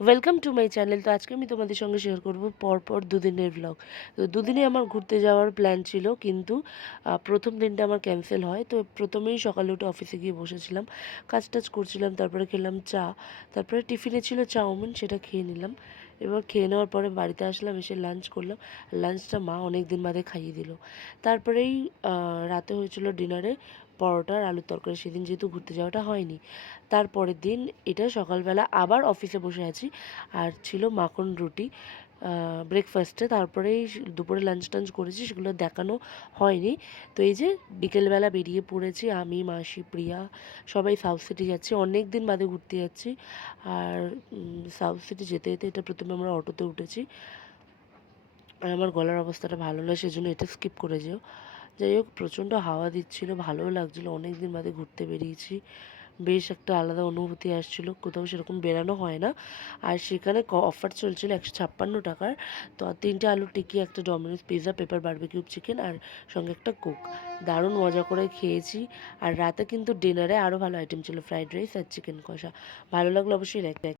Welcome to my channel. তো আজকে আমি তোমাদের সঙ্গে শেয়ার করব পরপর দুদিনের ব্লগ। তো দুদিনে আমার ঘুরতে যাওয়ার প্ল্যান ছিল, কিন্তু প্রথম দিনটা আমার ক্যান্সেল হয়। তো প্রথমেই সকালে উঠে অফিসে গিয়ে বসেছিলাম, কাজ টাজ করছিলাম, তারপরে খেলাম চা, তারপরে টিফিনে ছিল চাউমিন, সেটা খেয়ে নিলাম। এবার খেয়ে নেওয়ার পরে বাড়িতে আসলাম, এসে লাঞ্চ করলাম। লাঞ্চটা মা অনেক দিন বাদে খাইয়ে দিল। তারপরেই রাতে হয়েছিল ডিনারে পরোটা আর আলুর তরকারি। সেদিন যেহেতু ঘুরতে যাওয়াটা হয়নি, তারপরের দিন এটা সকালবেলা আবার অফিসে বসে আছি, আর ছিল মাখন রুটি ব্রেকফাস্টে। তারপরেই দুপুরে লাঞ্চ টাঞ্চ করেছি, সেগুলো দেখানো হয়নি। তো এই যে বিকেলবেলা বেরিয়ে পড়েছি আমি, মাসি, প্রিয়া, সবাই সাউথ সিটি যাচ্ছি। অনেক দিন বাদে ঘুরতে যাচ্ছি। আর সাউথ সিটি যেতে যেতে এটা প্রথমে আমরা অটোতে উঠেছি, আর আমার গলার অবস্থাটা ভালো নয়, সেজন্য এটা স্কিপ করে যেও। যাই হোক, প্রচণ্ড হাওয়া দিচ্ছিলো, ভালোও লাগছিলো, অনেক দিন বাদে ঘুরতে বেরিয়েছি। বেশ একটা আলাদা অনুভূতি আসছিল, কোথাও সেরকম বেরানো হয় না। আর সেখানে অফার চলছিল 156 টাকার। তো 3টে আলুর টিকি, একটা Domino's pizza, pepper barbecue chicken, আর সঙ্গে একটা কোক। দারুণ মজা করে খেয়েছি। আর রাতে কিন্তু ডিনারে আরও ভালো আইটেম ছিল, ফ্রাইড রাইস আর চিকেন কষা। ভালো লাগলো অবশ্যই।